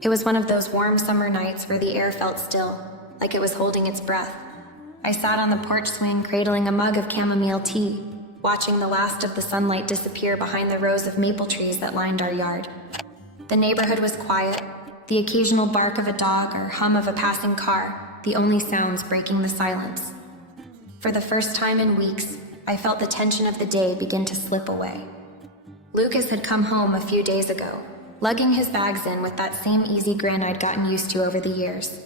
It was one of those warm summer nights where the air felt still, like it was holding its breath. I sat on the porch swing cradling a mug of chamomile tea, watching the last of the sunlight disappear behind the rows of maple trees that lined our yard. The neighborhood was quiet, the occasional bark of a dog or hum of a passing car, the only sounds breaking the silence. For the first time in weeks, I felt the tension of the day begin to slip away. Lucas had come home a few days ago, lugging his bags in with that same easy grin I'd gotten used to over the years.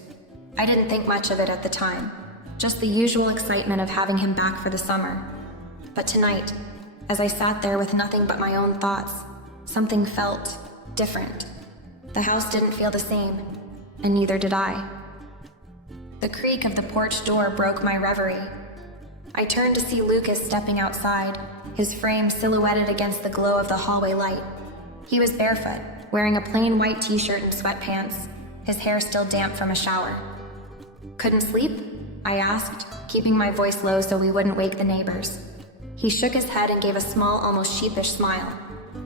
I didn't think much of it at the time, just the usual excitement of having him back for the summer. But tonight, as I sat there with nothing but my own thoughts, something felt different. The house didn't feel the same, and neither did I. The creak of the porch door broke my reverie. I turned to see Lucas stepping outside, his frame silhouetted against the glow of the hallway light. He was barefoot, wearing a plain white t-shirt and sweatpants, his hair still damp from a shower. "Couldn't sleep?" I asked, keeping my voice low so we wouldn't wake the neighbors. He shook his head and gave a small, almost sheepish smile.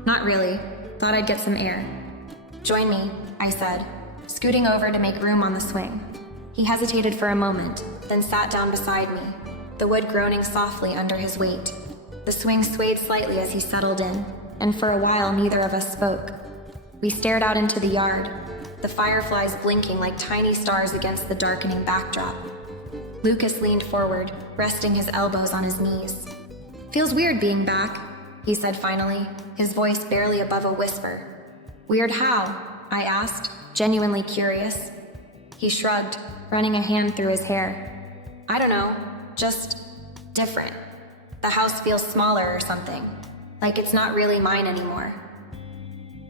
"Not really. Thought I'd get some air." "Join me," I said, scooting over to make room on the swing. He hesitated for a moment, then sat down beside me, the wood groaning softly under his weight. The swing swayed slightly as he settled in, and for a while neither of us spoke. We stared out into the yard, the fireflies blinking like tiny stars against the darkening backdrop. Lucas leaned forward, resting his elbows on his knees. "Feels weird being back," he said finally, his voice barely above a whisper. "Weird how?" I asked, genuinely curious. He shrugged, running a hand through his hair. "I don't know, just different. The house feels smaller or something, like it's not really mine anymore."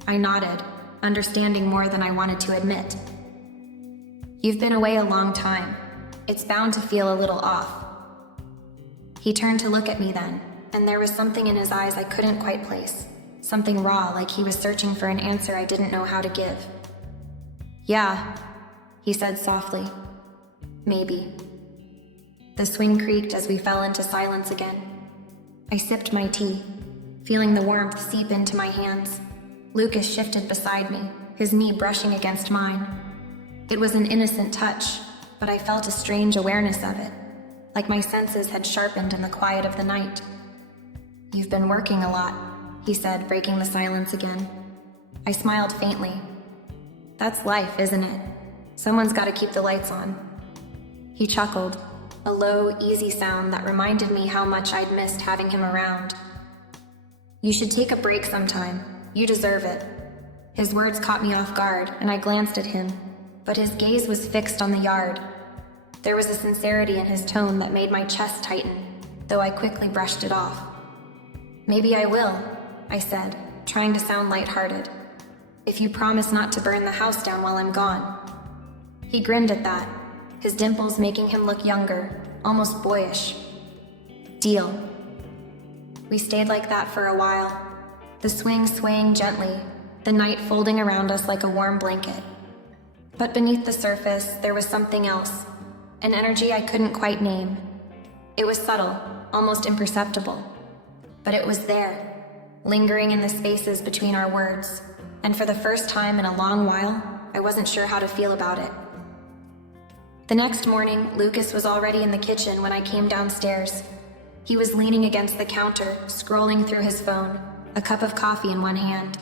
I nodded, understanding more than I wanted to admit. "You've been away a long time. It's bound to feel a little off." He turned to look at me then, and there was something in his eyes I couldn't quite place. Something raw, like he was searching for an answer I didn't know how to give. "Yeah," he said softly. "Maybe." The swing creaked as we fell into silence again. I sipped my tea, feeling the warmth seep into my hands. Lucas shifted beside me, his knee brushing against mine. It was an innocent touch, but I felt a strange awareness of it, like my senses had sharpened in the quiet of the night. "You've been working a lot," he said, breaking the silence again. I smiled faintly. "That's life, isn't it? Someone's got to keep the lights on." He chuckled, a low, easy sound that reminded me how much I'd missed having him around. "You should take a break sometime. You deserve it." His words caught me off guard, and I glanced at him, but his gaze was fixed on the yard. There was a sincerity in his tone that made my chest tighten, though I quickly brushed it off. "Maybe I will," I said, trying to sound lighthearted. "If you promise not to burn the house down while I'm gone." He grinned at that, his dimples making him look younger, almost boyish. "Deal." We stayed like that for a while, the swing swaying gently, the night folding around us like a warm blanket. But beneath the surface, there was something else, an energy I couldn't quite name. It was subtle, almost imperceptible, but it was there, lingering in the spaces between our words, and for the first time in a long while, I wasn't sure how to feel about it. The next morning, Lucas was already in the kitchen when I came downstairs. He was leaning against the counter, scrolling through his phone, a cup of coffee in one hand.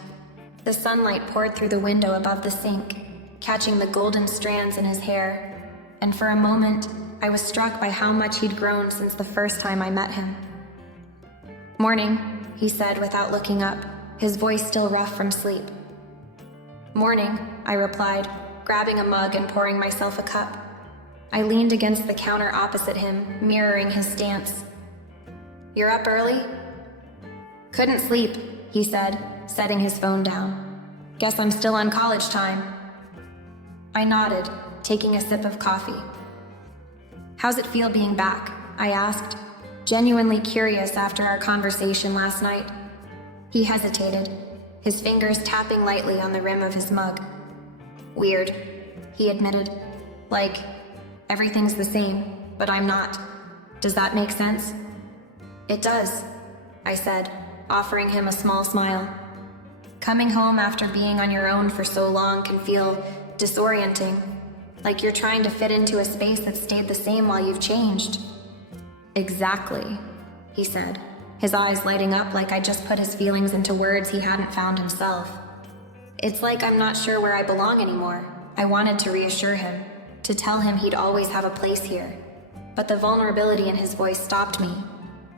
The sunlight poured through the window above the sink, catching the golden strands in his hair, and for a moment, I was struck by how much he'd grown since the first time I met him. "Morning," he said without looking up, his voice still rough from sleep. "Morning," I replied, grabbing a mug and pouring myself a cup. I leaned against the counter opposite him, mirroring his stance. "You're up early?" "Couldn't sleep," he said, setting his phone down. "Guess I'm still on college time." I nodded, taking a sip of coffee. "How's it feel being back?" I asked, genuinely curious after our conversation last night. He hesitated, his fingers tapping lightly on the rim of his mug. "Weird," he admitted. "Like, everything's the same, but I'm not. Does that make sense?" "It does," I said, offering him a small smile. "Coming home after being on your own for so long can feel disorienting. Like you're trying to fit into a space that stayed the same while you've changed. Exactly, he said, his eyes lighting up like I just put his feelings into words he hadn't found himself. It's like I'm not sure where I belong anymore. I wanted to reassure him, to tell him he'd always have a place here. But the vulnerability in his voice stopped me.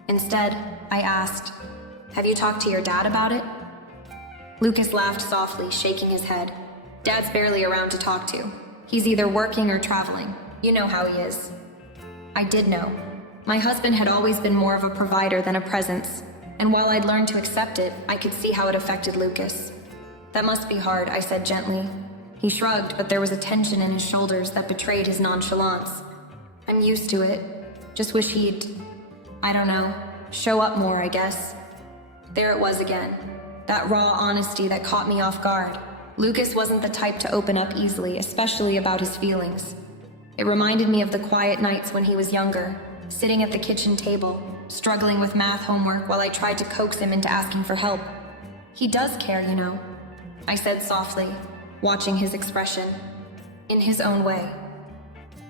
Instead, I asked, "Have you talked to your dad about it?" Lucas laughed softly, shaking his head. "Dad's barely around to talk to. He's either working or traveling. You know how he is." I did know. My husband had always been more of a provider than a presence, and while I'd learned to accept it, I could see how it affected Lucas. "That must be hard," I said gently. He shrugged, but there was a tension in his shoulders that betrayed his nonchalance. "I'm used to it. Just wish he'd, I don't know, show up more, I guess." There it was again. That raw honesty that caught me off guard. Lucas wasn't the type to open up easily, especially about his feelings. It reminded me of the quiet nights when he was younger, sitting at the kitchen table, struggling with math homework while I tried to coax him into asking for help. "He does care, you know," I said softly, watching his expression. In his own way.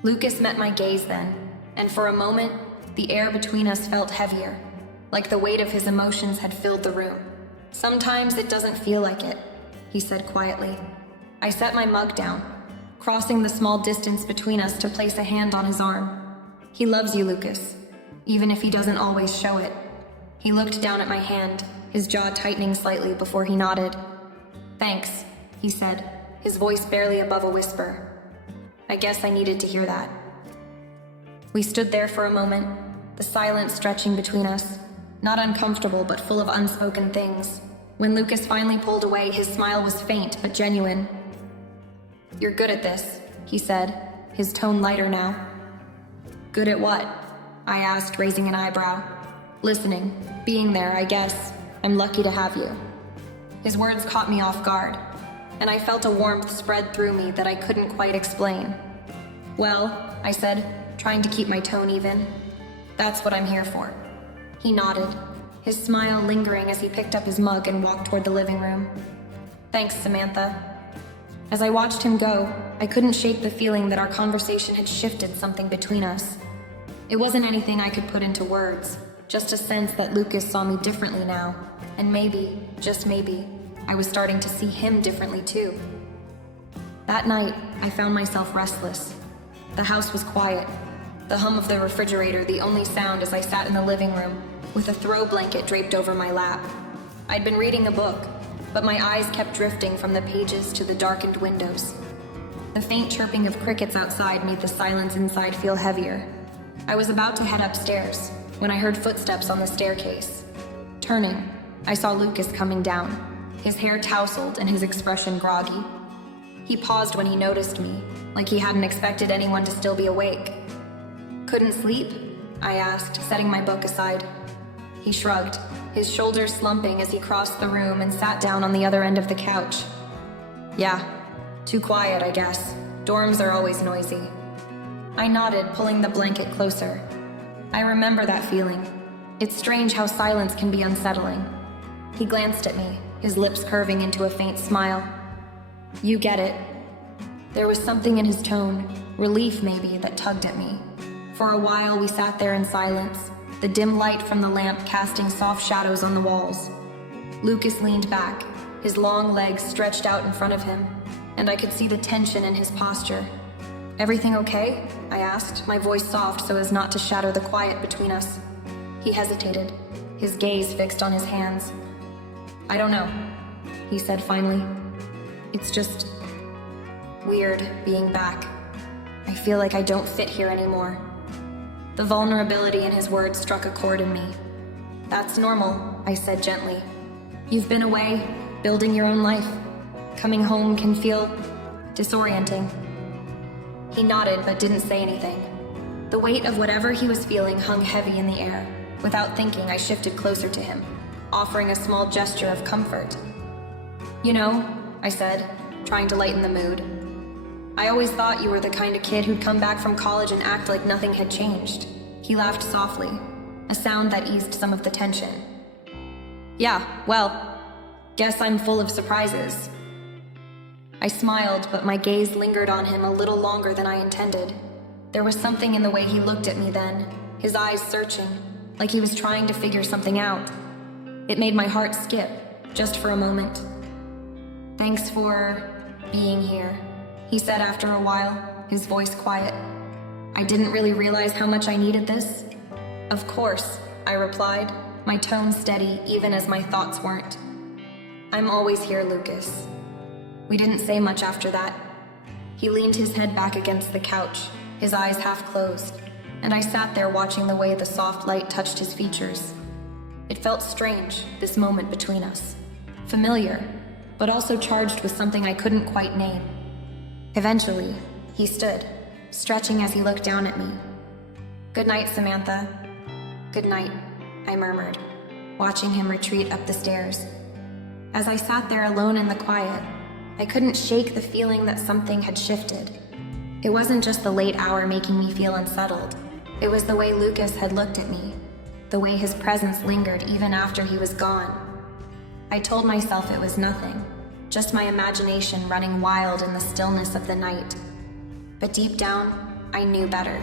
Lucas met my gaze then, and for a moment, the air between us felt heavier, like the weight of his emotions had filled the room. "Sometimes it doesn't feel like it," he said quietly. I set my mug down, crossing the small distance between us to place a hand on his arm. "He loves you, Lucas, even if he doesn't always show it." He looked down at my hand, his jaw tightening slightly before he nodded. "Thanks," he said, his voice barely above a whisper. I guess I needed to hear that. We stood there for a moment, the silence stretching between us, not uncomfortable but full of unspoken things. When Lucas finally pulled away, his smile was faint but genuine. "You're good at this," he said, his tone lighter now. "Good at what?" I asked, raising an eyebrow. "Listening. Being there, I guess. I'm lucky to have you." His words caught me off guard, and I felt a warmth spread through me that I couldn't quite explain. "Well," I said, trying to keep my tone even, "that's what I'm here for." He nodded, his smile lingering as he picked up his mug and walked toward the living room. "Thanks, Samantha." As I watched him go, I couldn't shake the feeling that our conversation had shifted something between us. It wasn't anything I could put into words, just a sense that Lucas saw me differently now, and maybe, just maybe, I was starting to see him differently too. That night, I found myself restless. The house was quiet, the hum of the refrigerator the only sound as I sat in the living room, with a throw blanket draped over my lap. I'd been reading a book, but my eyes kept drifting from the pages to the darkened windows. The faint chirping of crickets outside made the silence inside feel heavier. I was about to head upstairs when I heard footsteps on the staircase. Turning, I saw Lucas coming down, his hair tousled and his expression groggy. He paused when he noticed me, like he hadn't expected anyone to still be awake. "Couldn't sleep?" I asked, setting my book aside. He shrugged, his shoulders slumping as he crossed the room and sat down on the other end of the couch. "Yeah, too quiet, I guess. Dorms are always noisy." I nodded, pulling the blanket closer. I remember that feeling. It's strange how silence can be unsettling. He glanced at me, his lips curving into a faint smile. "You get it." There was something in his tone, relief maybe, that tugged at me. For a while we sat there in silence, the dim light from the lamp casting soft shadows on the walls. Lucas leaned back, his long legs stretched out in front of him, and I could see the tension in his posture. "Everything okay?" I asked, my voice soft so as not to shatter the quiet between us. He hesitated, his gaze fixed on his hands. "I don't know," he said finally. "It's just weird being back. I feel like I don't fit here anymore." The vulnerability in his words struck a chord in me. "That's normal," I said gently. "You've been away, building your own life. Coming home can feel disorienting." He nodded but didn't say anything. The weight of whatever he was feeling hung heavy in the air. Without thinking, I shifted closer to him, offering a small gesture of comfort. "You know," I said, trying to lighten the mood, "I always thought you were the kind of kid who'd come back from college and act like nothing had changed." He laughed softly, a sound that eased some of the tension. "Yeah, well, guess I'm full of surprises." I smiled, but my gaze lingered on him a little longer than I intended. There was something in the way he looked at me then, his eyes searching, like he was trying to figure something out. It made my heart skip, just for a moment. "Thanks for being here," he said after a while, his voice quiet. I didn't really realize how much I needed this. "Of course," I replied, my tone steady even as my thoughts weren't. "I'm always here, Lucas." We didn't say much after that. He leaned his head back against the couch, his eyes half closed, and I sat there watching the way the soft light touched his features. It felt strange, this moment between us. Familiar, but also charged with something I couldn't quite name. Eventually, he stood, stretching as he looked down at me. "Good night, Samantha." "Good night," I murmured, watching him retreat up the stairs. As I sat there alone in the quiet, I couldn't shake the feeling that something had shifted. It wasn't just the late hour making me feel unsettled. It was the way Lucas had looked at me, the way his presence lingered even after he was gone. I told myself it was nothing, just my imagination running wild in the stillness of the night. But deep down, I knew better.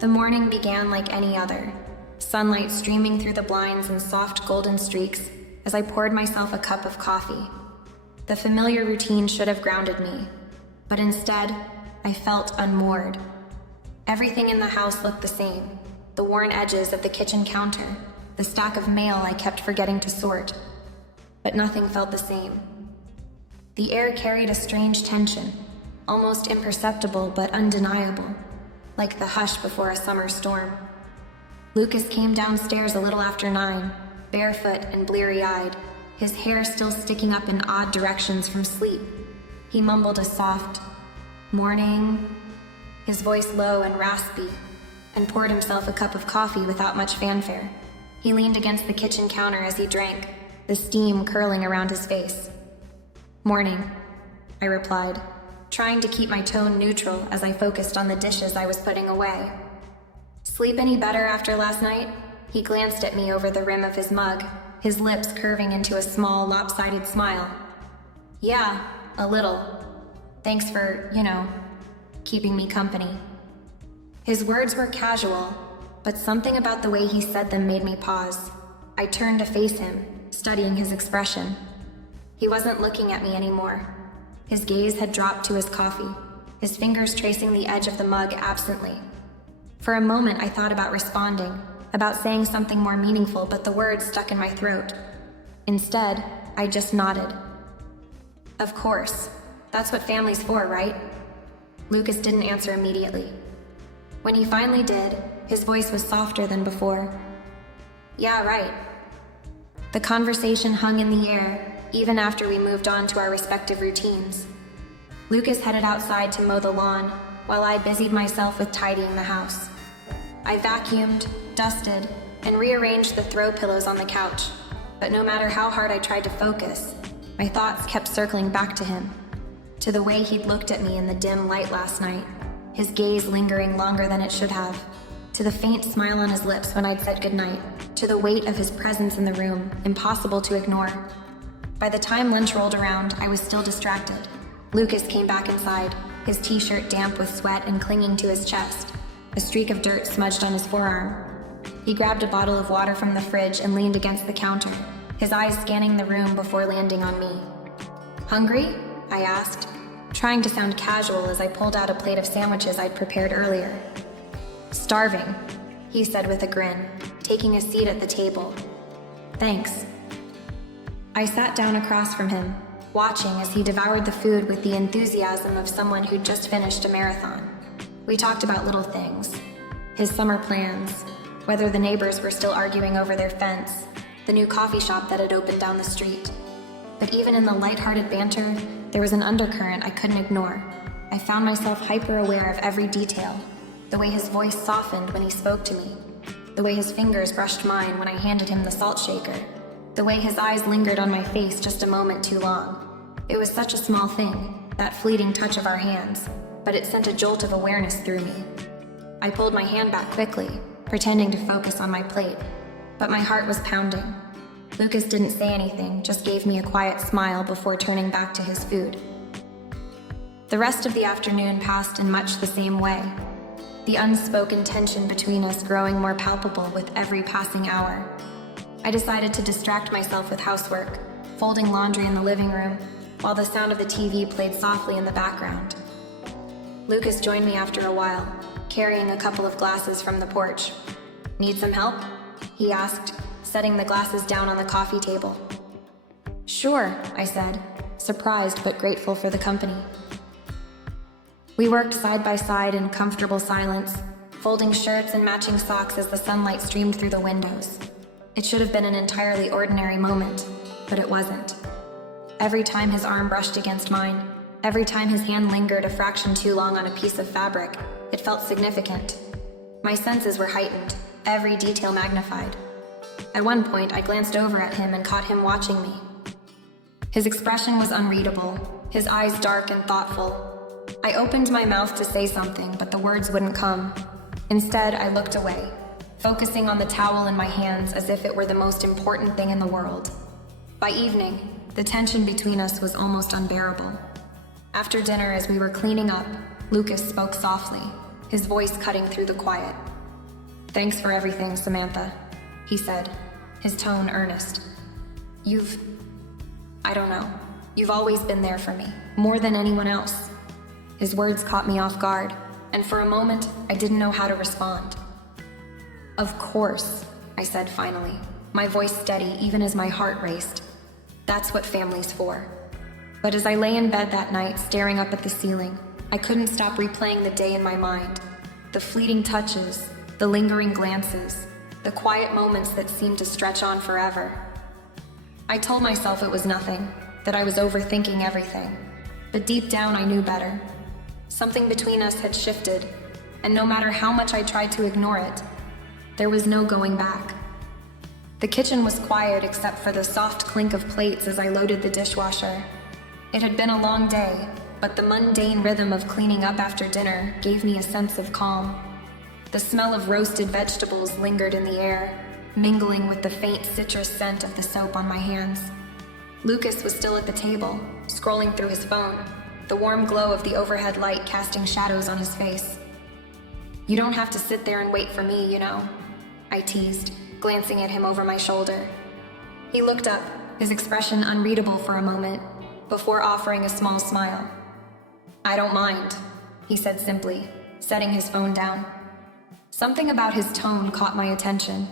The morning began like any other, sunlight streaming through the blinds in soft golden streaks as I poured myself a cup of coffee. The familiar routine should have grounded me, but instead, I felt unmoored. Everything in the house looked the same, the worn edges of the kitchen counter, the stack of mail I kept forgetting to sort. But nothing felt the same. The air carried a strange tension, almost imperceptible but undeniable, like the hush before a summer storm. Lucas came downstairs a little after 9, barefoot and bleary-eyed, his hair still sticking up in odd directions from sleep. He mumbled a soft, "Morning," his voice low and raspy, and poured himself a cup of coffee without much fanfare. He leaned against the kitchen counter as he drank, the steam curling around his face. "Morning," I replied, trying to keep my tone neutral as I focused on the dishes I was putting away. "Sleep any better after last night?" He glanced at me over the rim of his mug, his lips curving into a small, lopsided smile. "Yeah, a little. Thanks for, keeping me company." His words were casual, but something about the way he said them made me pause. I turned to face him, studying his expression. He wasn't looking at me anymore. His gaze had dropped to his coffee, his fingers tracing the edge of the mug absently. For a moment, I thought about responding, about saying something more meaningful, but the words stuck in my throat. Instead, I just nodded. "Of course. That's what family's for, right?" Lucas didn't answer immediately. When he finally did, his voice was softer than before. "Yeah, right." The conversation hung in the air, even after we moved on to our respective routines. Lucas headed outside to mow the lawn, while I busied myself with tidying the house. I vacuumed, dusted, and rearranged the throw pillows on the couch, but no matter how hard I tried to focus, my thoughts kept circling back to him, to the way he'd looked at me in the dim light last night, his gaze lingering longer than it should have, to the faint smile on his lips when I'd said goodnight, to the weight of his presence in the room, impossible to ignore. By the time lunch rolled around, I was still distracted. Lucas came back inside, his t-shirt damp with sweat and clinging to his chest, a streak of dirt smudged on his forearm. He grabbed a bottle of water from the fridge and leaned against the counter, his eyes scanning the room before landing on me. "Hungry?" I asked, trying to sound casual as I pulled out a plate of sandwiches I'd prepared earlier. "Starving," he said with a grin, taking a seat at the table. "Thanks." I sat down across from him, watching as he devoured the food with the enthusiasm of someone who'd just finished a marathon. We talked about little things, his summer plans, whether the neighbors were still arguing over their fence, the new coffee shop that had opened down the street. But even in the lighthearted banter, there was an undercurrent I couldn't ignore. I found myself hyper-aware of every detail, the way his voice softened when he spoke to me, the way his fingers brushed mine when I handed him the salt shaker, the way his eyes lingered on my face just a moment too long. It was such a small thing, that fleeting touch of our hands, but it sent a jolt of awareness through me. I pulled my hand back quickly, pretending to focus on my plate, but my heart was pounding. Lucas didn't say anything, just gave me a quiet smile before turning back to his food. The rest of the afternoon passed in much the same way, the unspoken tension between us growing more palpable with every passing hour. I decided to distract myself with housework, folding laundry in the living room, while the sound of the TV played softly in the background. Lucas joined me after a while, carrying a couple of glasses from the porch. "Need some help?" he asked, setting the glasses down on the coffee table. "Sure," I said, surprised but grateful for the company. We worked side by side in comfortable silence, folding shirts and matching socks as the sunlight streamed through the windows. It should have been an entirely ordinary moment, but it wasn't. Every time his arm brushed against mine, every time his hand lingered a fraction too long on a piece of fabric, it felt significant. My senses were heightened, every detail magnified. At one point, I glanced over at him and caught him watching me. His expression was unreadable, his eyes dark and thoughtful. I opened my mouth to say something, but the words wouldn't come. Instead, I looked away, focusing on the towel in my hands as if it were the most important thing in the world. By evening, the tension between us was almost unbearable. After dinner, as we were cleaning up, Lucas spoke softly, his voice cutting through the quiet. "Thanks for everything, Samantha," he said, his tone earnest. I don't know. You've always been there for me, more than anyone else." His words caught me off guard, and for a moment, I didn't know how to respond. "Of course," I said finally, my voice steady even as my heart raced. "That's what family's for." But as I lay in bed that night, staring up at the ceiling, I couldn't stop replaying the day in my mind. The fleeting touches, the lingering glances, the quiet moments that seemed to stretch on forever. I told myself it was nothing, that I was overthinking everything. But deep down I knew better. Something between us had shifted, and no matter how much I tried to ignore it, there was no going back. The kitchen was quiet except for the soft clink of plates as I loaded the dishwasher. It had been a long day, but the mundane rhythm of cleaning up after dinner gave me a sense of calm. The smell of roasted vegetables lingered in the air, mingling with the faint citrus scent of the soap on my hands. Lucas was still at the table, scrolling through his phone, the warm glow of the overhead light casting shadows on his face. "You don't have to sit there and wait for me, you know," I teased, glancing at him over my shoulder. He looked up, his expression unreadable for a moment, before offering a small smile. "I don't mind," he said simply, setting his phone down. Something about his tone caught my attention.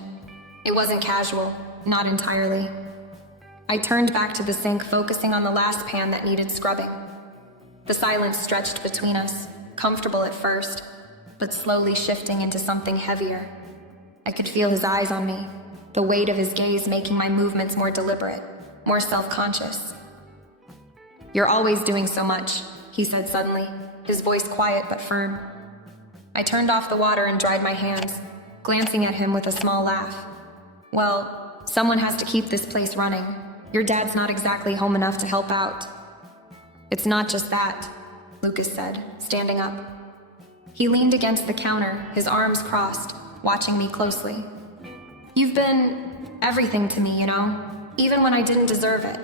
It wasn't casual, not entirely. I turned back to the sink, focusing on the last pan that needed scrubbing. The silence stretched between us, comfortable at first, but slowly shifting into something heavier. I could feel his eyes on me, the weight of his gaze making my movements more deliberate, more self-conscious. "You're always doing so much," he said suddenly, his voice quiet but firm. I turned off the water and dried my hands, glancing at him with a small laugh. "Well, someone has to keep this place running. Your dad's not exactly home enough to help out." "It's not just that," Lucas said, standing up. He leaned against the counter, his arms crossed, watching me closely. "You've been everything to me, you know, even when I didn't deserve it."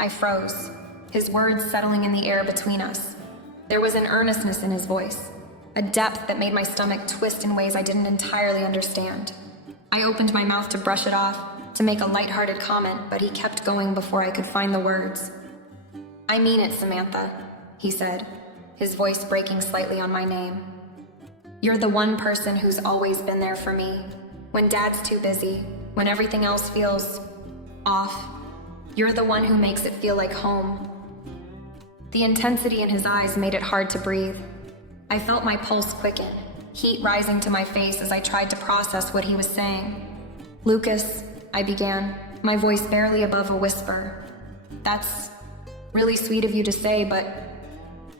I froze, his words settling in the air between us. There was an earnestness in his voice, a depth that made my stomach twist in ways I didn't entirely understand. I opened my mouth to brush it off, to make a lighthearted comment, but he kept going before I could find the words. "I mean it, Samantha," he said, his voice breaking slightly on my name. "You're the one person who's always been there for me. When Dad's too busy, when everything else feels off, you're the one who makes it feel like home." The intensity in his eyes made it hard to breathe. I felt my pulse quicken, heat rising to my face as I tried to process what he was saying. "Lucas," I began, my voice barely above a whisper. "That's really sweet of you to say, but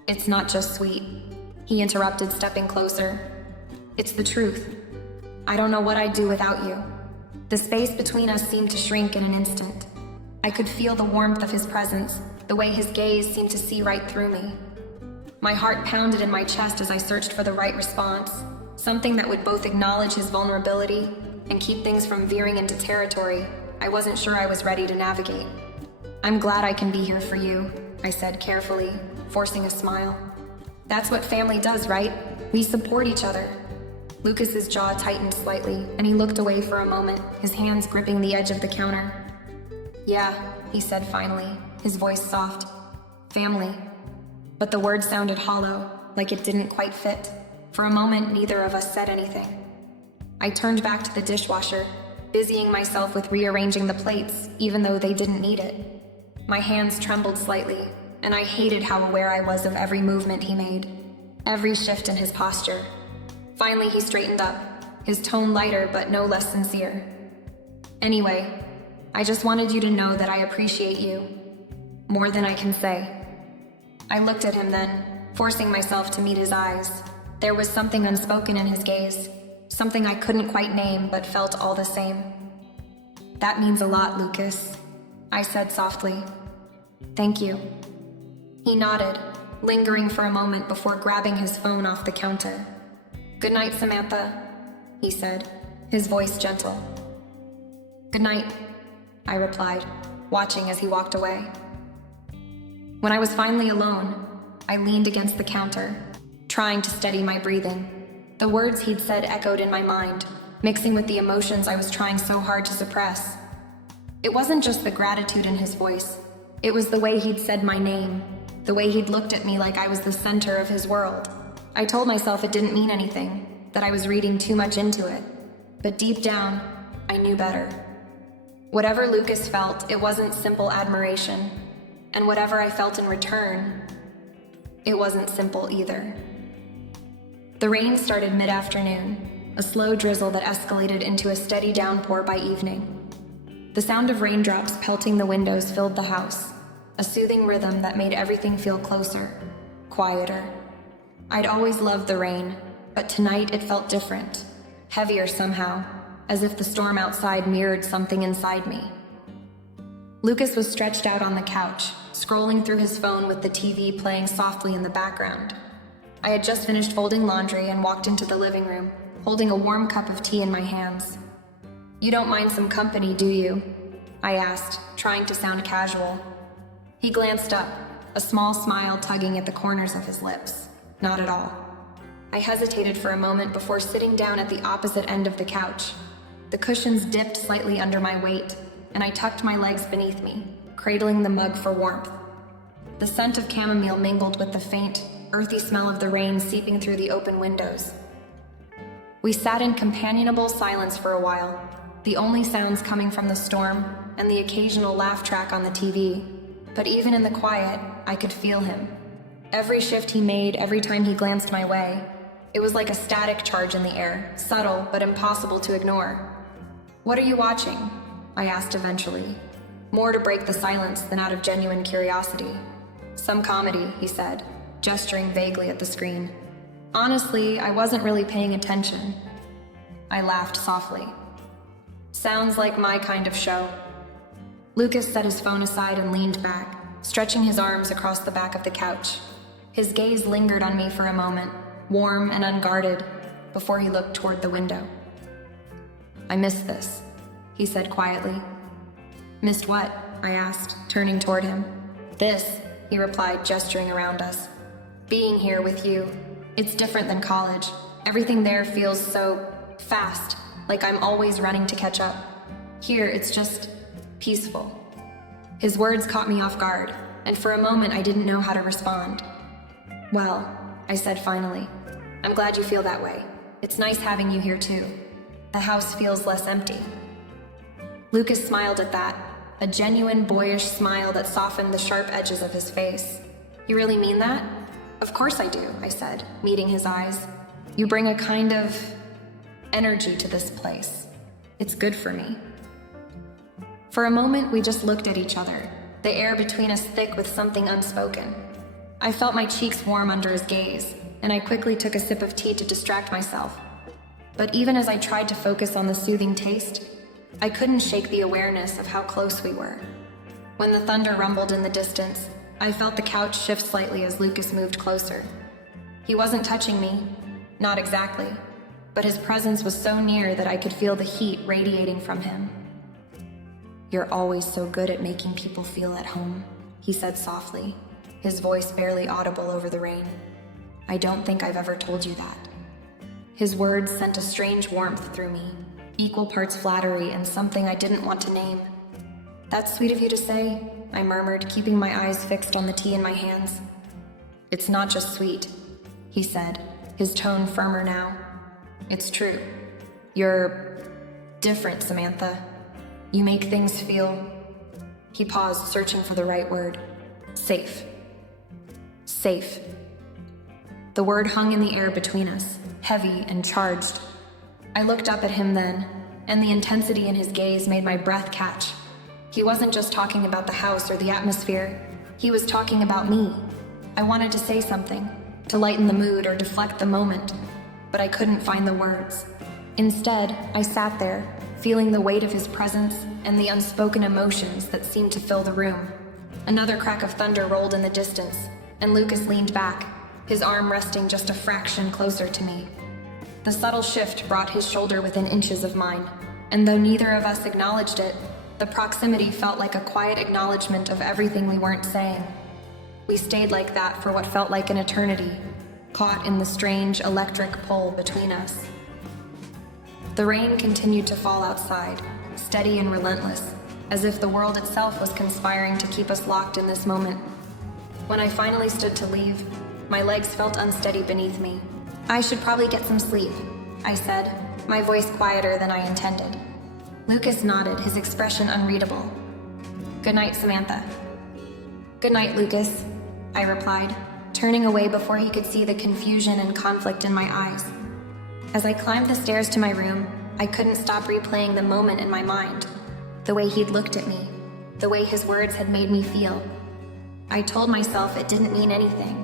it's not just sweet," he interrupted, stepping closer. "It's the truth. I don't know what I'd do without you." The space between us seemed to shrink in an instant. I could feel the warmth of his presence, the way his gaze seemed to see right through me. My heart pounded in my chest as I searched for the right response, something that would both acknowledge his vulnerability and keep things from veering into territory I wasn't sure I was ready to navigate. "I'm glad I can be here for you," I said carefully, forcing a smile. That's what family does, right? We support each other. Lucas's jaw tightened slightly, and he looked away for a moment, his hands gripping the edge of the counter. Yeah, he said finally, his voice soft. Family. But the word sounded hollow, like it didn't quite fit. For a moment, neither of us said anything. I turned back to the dishwasher, busying myself with rearranging the plates, even though they didn't need it. My hands trembled slightly, and I hated how aware I was of every movement he made, every shift in his posture. Finally, he straightened up, his tone lighter but no less sincere. Anyway, I just wanted you to know that I appreciate you, more than I can say. I looked at him then, forcing myself to meet his eyes. There was something unspoken in his gaze, something I couldn't quite name but felt all the same. That means a lot, Lucas, I said softly. Thank you. He nodded, lingering for a moment before grabbing his phone off the counter. Good night, Samantha, he said, his voice gentle. Good night, I replied, watching as he walked away. When I was finally alone, I leaned against the counter, trying to steady my breathing. The words he'd said echoed in my mind, mixing with the emotions I was trying so hard to suppress. It wasn't just the gratitude in his voice. It was the way he'd said my name, the way he'd looked at me like I was the center of his world. I told myself it didn't mean anything, that I was reading too much into it. But deep down, I knew better. Whatever Lucas felt, it wasn't simple admiration. And whatever I felt in return, it wasn't simple either. The rain started mid-afternoon, a slow drizzle that escalated into a steady downpour by evening. The sound of raindrops pelting the windows filled the house, a soothing rhythm that made everything feel closer, quieter. I'd always loved the rain, but tonight it felt different, heavier somehow, as if the storm outside mirrored something inside me. Lucas was stretched out on the couch, scrolling through his phone with the TV playing softly in the background. I had just finished folding laundry and walked into the living room, holding a warm cup of tea in my hands. You don't mind some company, do you? I asked, trying to sound casual. He glanced up, a small smile tugging at the corners of his lips. Not at all. I hesitated for a moment before sitting down at the opposite end of the couch. The cushions dipped slightly under my weight, and I tucked my legs beneath me, cradling the mug for warmth. The scent of chamomile mingled with the faint, earthy smell of the rain seeping through the open windows. We sat in companionable silence for a while, the only sounds coming from the storm and the occasional laugh track on the TV. But even in the quiet, I could feel him. Every shift he made, every time he glanced my way, it was like a static charge in the air, subtle but impossible to ignore. What are you watching? I asked eventually, more to break the silence than out of genuine curiosity. Some comedy, he said, gesturing vaguely at the screen. Honestly, I wasn't really paying attention. I laughed softly. Sounds like my kind of show. Lucas set his phone aside and leaned back, stretching his arms across the back of the couch. His gaze lingered on me for a moment, warm and unguarded, before he looked toward the window. I missed this, he said quietly. Missed what? I asked, turning toward him. This, he replied, gesturing around us. Being here with you. It's different than college. Everything there feels so fast, like I'm always running to catch up. Here, it's just peaceful. His words caught me off guard, and for a moment I didn't know how to respond. Well, I said finally, I'm glad you feel that way. It's nice having you here too. The house feels less empty. Lucas smiled at that, a genuine boyish smile that softened the sharp edges of his face. You really mean that? Of course I do, I said, meeting his eyes. You bring a kind of energy to this place. It's good for me. For a moment, we just looked at each other, the air between us thick with something unspoken. I felt my cheeks warm under his gaze, and I quickly took a sip of tea to distract myself. But even as I tried to focus on the soothing taste, I couldn't shake the awareness of how close we were. When the thunder rumbled in the distance, I felt the couch shift slightly as Lucas moved closer. He wasn't touching me, not exactly, but his presence was so near that I could feel the heat radiating from him. You're always so good at making people feel at home, he said softly, his voice barely audible over the rain. I don't think I've ever told you that." His words sent a strange warmth through me, equal parts flattery and something I didn't want to name. "That's sweet of you to say," I murmured, keeping my eyes fixed on the tea in my hands. "It's not just sweet," he said, his tone firmer now. "It's true. You're different, Samantha. You make things feel—" He paused, searching for the right word. "Safe. Safe." The word hung in the air between us, heavy and charged. I looked up at him then, and the intensity in his gaze made my breath catch. He wasn't just talking about the house or the atmosphere. He was talking about me. I wanted to say something, to lighten the mood or deflect the moment, but I couldn't find the words. Instead, I sat there, feeling the weight of his presence and the unspoken emotions that seemed to fill the room. Another crack of thunder rolled in the distance, and Lucas leaned back, his arm resting just a fraction closer to me. The subtle shift brought his shoulder within inches of mine, and though neither of us acknowledged it, the proximity felt like a quiet acknowledgement of everything we weren't saying. We stayed like that for what felt like an eternity, caught in the strange electric pull between us. The rain continued to fall outside, steady and relentless, as if the world itself was conspiring to keep us locked in this moment. When I finally stood to leave, my legs felt unsteady beneath me. "I should probably get some sleep," I said, my voice quieter than I intended. Lucas nodded, his expression unreadable. "Good night, Samantha." "Good night, Lucas," I replied, turning away before he could see the confusion and conflict in my eyes. As I climbed the stairs to my room, I couldn't stop replaying the moment in my mind. The way he'd looked at me, the way his words had made me feel. I told myself it didn't mean anything,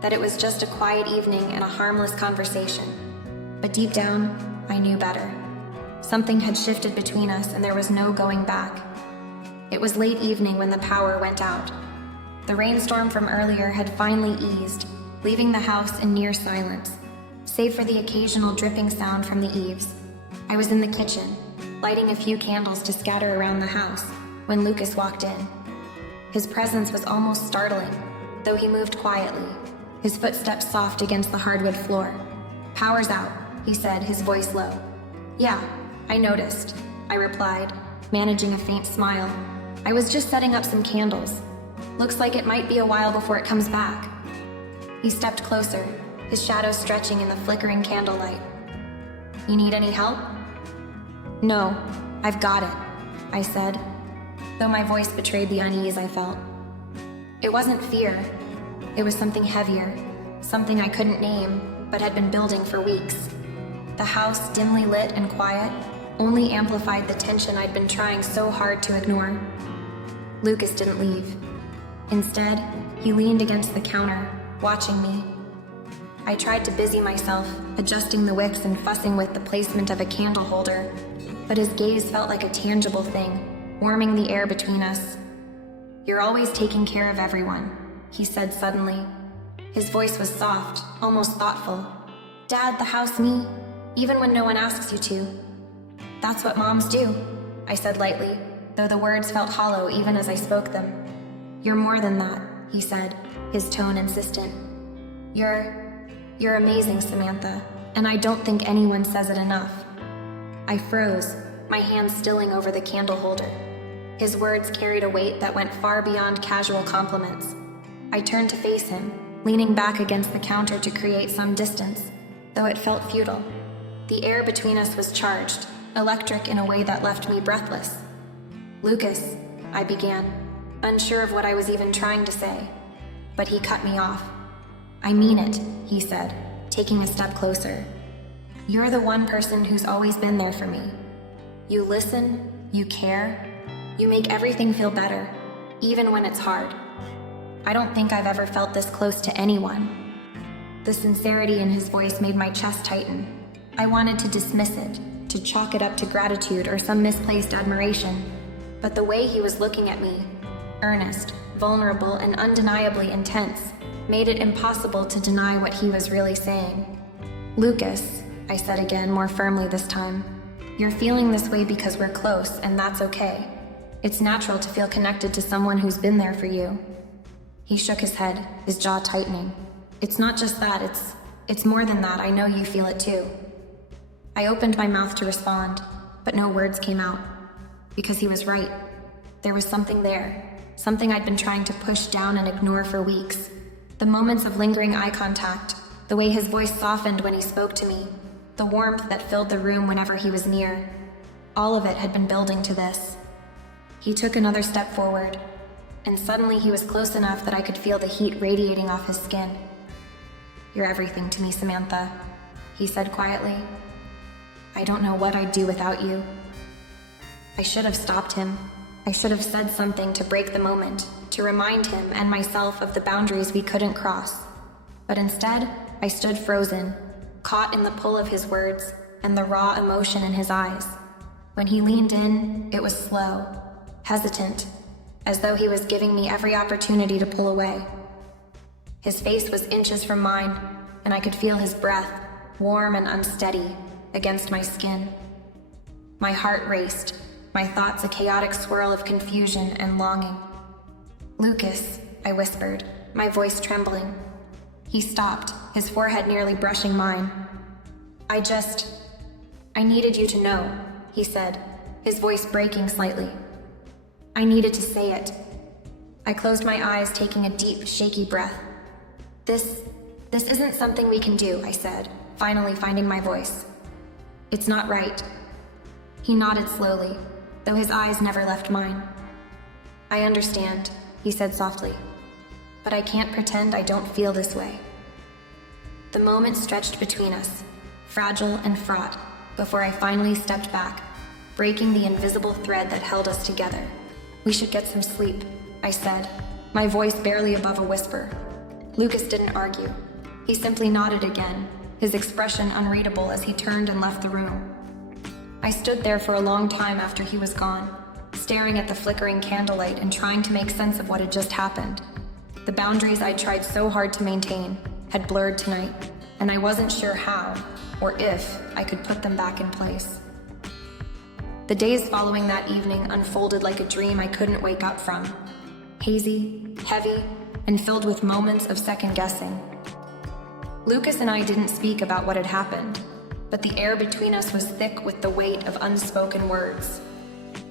that it was just a quiet evening and a harmless conversation. But deep down, I knew better. Something had shifted between us and there was no going back. It was late evening when the power went out. The rainstorm from earlier had finally eased, leaving the house in near silence, save for the occasional dripping sound from the eaves. I was in the kitchen, lighting a few candles to scatter around the house, when Lucas walked in. His presence was almost startling, though he moved quietly, his footsteps soft against the hardwood floor. "Power's out," he said, his voice low. "Yeah, I noticed," I replied, managing a faint smile. "I was just setting up some candles. Looks like it might be a while before it comes back." He stepped closer, his shadow stretching in the flickering candlelight. "You need any help?" "No, I've got it," I said, though my voice betrayed the unease I felt. It wasn't fear. It was something heavier, something I couldn't name, but had been building for weeks. The house, dimly lit and quiet, only amplified the tension I'd been trying so hard to ignore. Lucas didn't leave. Instead, he leaned against the counter, watching me. I tried to busy myself, adjusting the wicks and fussing with the placement of a candle holder, but his gaze felt like a tangible thing, warming the air between us. "You're always taking care of everyone," he said suddenly. His voice was soft, almost thoughtful. "Dad, the house, me, even when no one asks you to." "That's what moms do," I said lightly, though the words felt hollow even as I spoke them. "You're more than that," he said, his tone insistent. You're amazing, Samantha, and I don't think anyone says it enough." I froze, my hand stilling over the candle holder. His words carried a weight that went far beyond casual compliments. I turned to face him, leaning back against the counter to create some distance, though it felt futile. The air between us was charged, electric in a way that left me breathless. "Lucas," I began, unsure of what I was even trying to say, but he cut me off. "I mean it," he said, taking a step closer. "You're the one person who's always been there for me. You listen, you care, you make everything feel better, even when it's hard. I don't think I've ever felt this close to anyone." The sincerity in his voice made my chest tighten. I wanted to dismiss it, to chalk it up to gratitude or some misplaced admiration, but the way he was looking at me, earnest, vulnerable, and undeniably intense, made it impossible to deny what he was really saying. "Lucas," I said again, more firmly this time, "you're feeling this way because we're close, and that's okay. It's natural to feel connected to someone who's been there for you." He shook his head, his jaw tightening. It's not just that, it's more than that. I know you feel it too. I opened my mouth to respond, but no words came out. Because he was right. There was something there. Something I'd been trying to push down and ignore for weeks. The moments of lingering eye contact, the way his voice softened when he spoke to me, the warmth that filled the room whenever he was near. All of it had been building to this. He took another step forward, and suddenly he was close enough that I could feel the heat radiating off his skin. "You're everything to me, Samantha," he said quietly. "I don't know what I'd do without you." I should have stopped him. I should have said something to break the moment, to remind him and myself of the boundaries we couldn't cross. But instead, I stood frozen, caught in the pull of his words and the raw emotion in his eyes. When he leaned in, it was slow, hesitant, as though he was giving me every opportunity to pull away. His face was inches from mine, and I could feel his breath, warm and unsteady, against my skin. My heart raced, my thoughts a chaotic swirl of confusion and longing. "Lucas," I whispered, my voice trembling. He stopped, his forehead nearly brushing mine. I needed you to know," he said, his voice breaking slightly. "I needed to say it." I closed my eyes, taking a deep, shaky breath. This isn't something we can do," I said, finally finding my voice. "It's not right." He nodded slowly, though his eyes never left mine. "I understand," he said softly, "but I can't pretend I don't feel this way." The moment stretched between us, fragile and fraught, before I finally stepped back, breaking the invisible thread that held us together. "We should get some sleep," I said, my voice barely above a whisper. Lucas didn't argue. He simply nodded again, his expression unreadable as he turned and left the room. I stood there for a long time after he was gone, staring at the flickering candlelight and trying to make sense of what had just happened. The boundaries I'd tried so hard to maintain had blurred tonight, and I wasn't sure how, or if, I could put them back in place. The days following that evening unfolded like a dream I couldn't wake up from. Hazy, heavy, and filled with moments of second-guessing. Lucas and I didn't speak about what had happened, but the air between us was thick with the weight of unspoken words.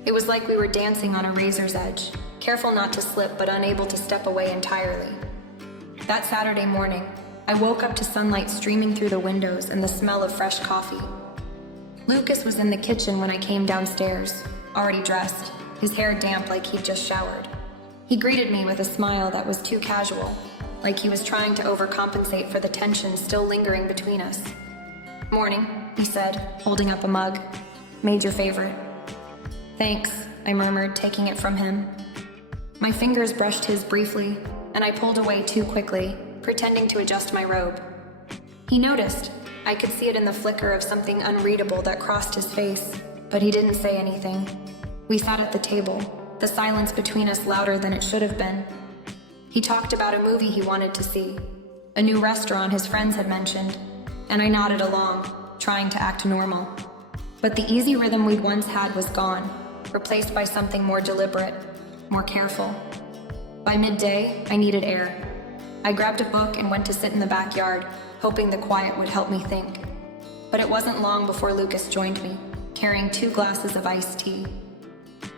It was like we were dancing on a razor's edge, careful not to slip but unable to step away entirely. That Saturday morning, I woke up to sunlight streaming through the windows and the smell of fresh coffee. Lucas was in the kitchen when I came downstairs, already dressed, his hair damp like he'd just showered. He greeted me with a smile that was too casual, like he was trying to overcompensate for the tension still lingering between us. "Morning," he said, holding up a mug. "Made your favorite." "Thanks," I murmured, taking it from him. My fingers brushed his briefly, and I pulled away too quickly, pretending to adjust my robe. He noticed. I could see it in the flicker of something unreadable that crossed his face, but he didn't say anything. We sat at the table, the silence between us louder than it should have been. He talked about a movie he wanted to see, a new restaurant his friends had mentioned, and I nodded along, trying to act normal. But the easy rhythm we'd once had was gone, replaced by something more deliberate, more careful. By midday, I needed air. I grabbed a book and went to sit in the backyard, hoping the quiet would help me think. But it wasn't long before Lucas joined me, carrying 2 glasses of iced tea.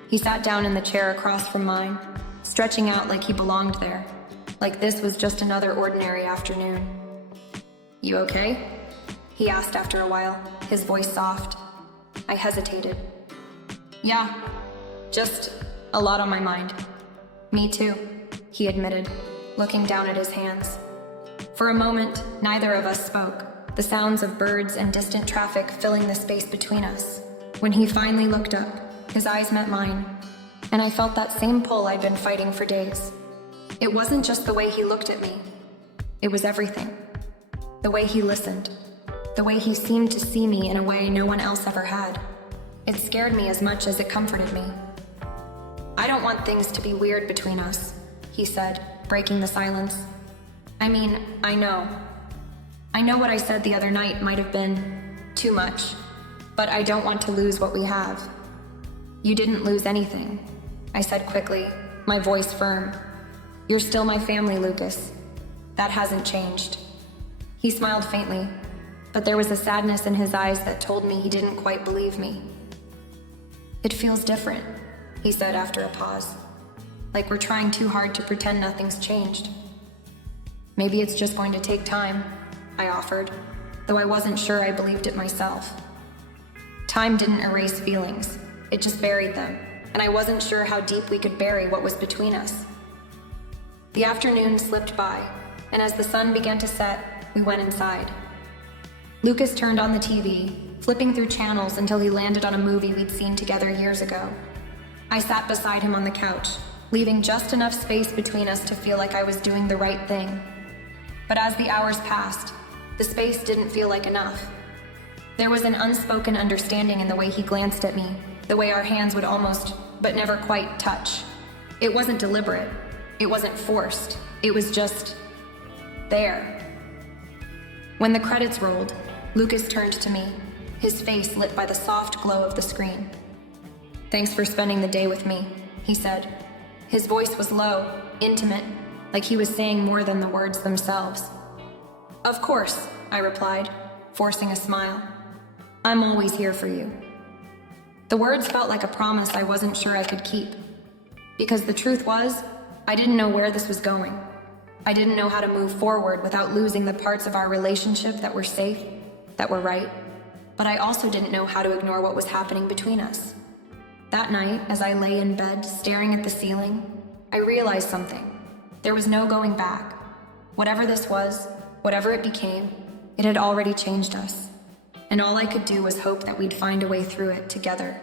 He sat down in the chair across from mine, stretching out like he belonged there, like this was just another ordinary afternoon. "You okay?" he asked after a while, his voice soft. I hesitated. "Yeah, just a lot on my mind." "Me too," he admitted, looking down at his hands. For a moment, neither of us spoke, the sounds of birds and distant traffic filling the space between us. When he finally looked up, his eyes met mine, and I felt that same pull I'd been fighting for days. It wasn't just the way he looked at me. It was everything. The way he listened. The way he seemed to see me in a way no one else ever had. It scared me as much as it comforted me. "I don't want things to be weird between us," he said, breaking the silence. "I mean, I know what I said the other night might have been too much, but I don't want to lose what we have." "You didn't lose anything," I said quickly, my voice firm. "You're still my family, Lucas. That hasn't changed." He smiled faintly, but there was a sadness in his eyes that told me he didn't quite believe me. "It feels different," he said after a pause. "Like we're trying too hard to pretend nothing's changed." "Maybe it's just going to take time," I offered, though I wasn't sure I believed it myself. Time didn't erase feelings, it just buried them, and I wasn't sure how deep we could bury what was between us. The afternoon slipped by, and as the sun began to set, we went inside. Lucas turned on the TV, flipping through channels until he landed on a movie we'd seen together years ago. I sat beside him on the couch, leaving just enough space between us to feel like I was doing the right thing. But as the hours passed, the space didn't feel like enough. There was an unspoken understanding in the way he glanced at me, the way our hands would almost, but never quite, touch. It wasn't deliberate. It wasn't forced. It was just there. When the credits rolled, Lucas turned to me, his face lit by the soft glow of the screen. "Thanks for spending the day with me," he said. His voice was low, intimate, like he was saying more than the words themselves. "Of course," I replied, forcing a smile. "I'm always here for you." The words felt like a promise I wasn't sure I could keep. Because the truth was, I didn't know where this was going. I didn't know how to move forward without losing the parts of our relationship that were safe, that were right. But I also didn't know how to ignore what was happening between us. That night, as I lay in bed staring at the ceiling, I realized something. There was no going back. Whatever this was, whatever it became, it had already changed us. And all I could do was hope that we'd find a way through it together.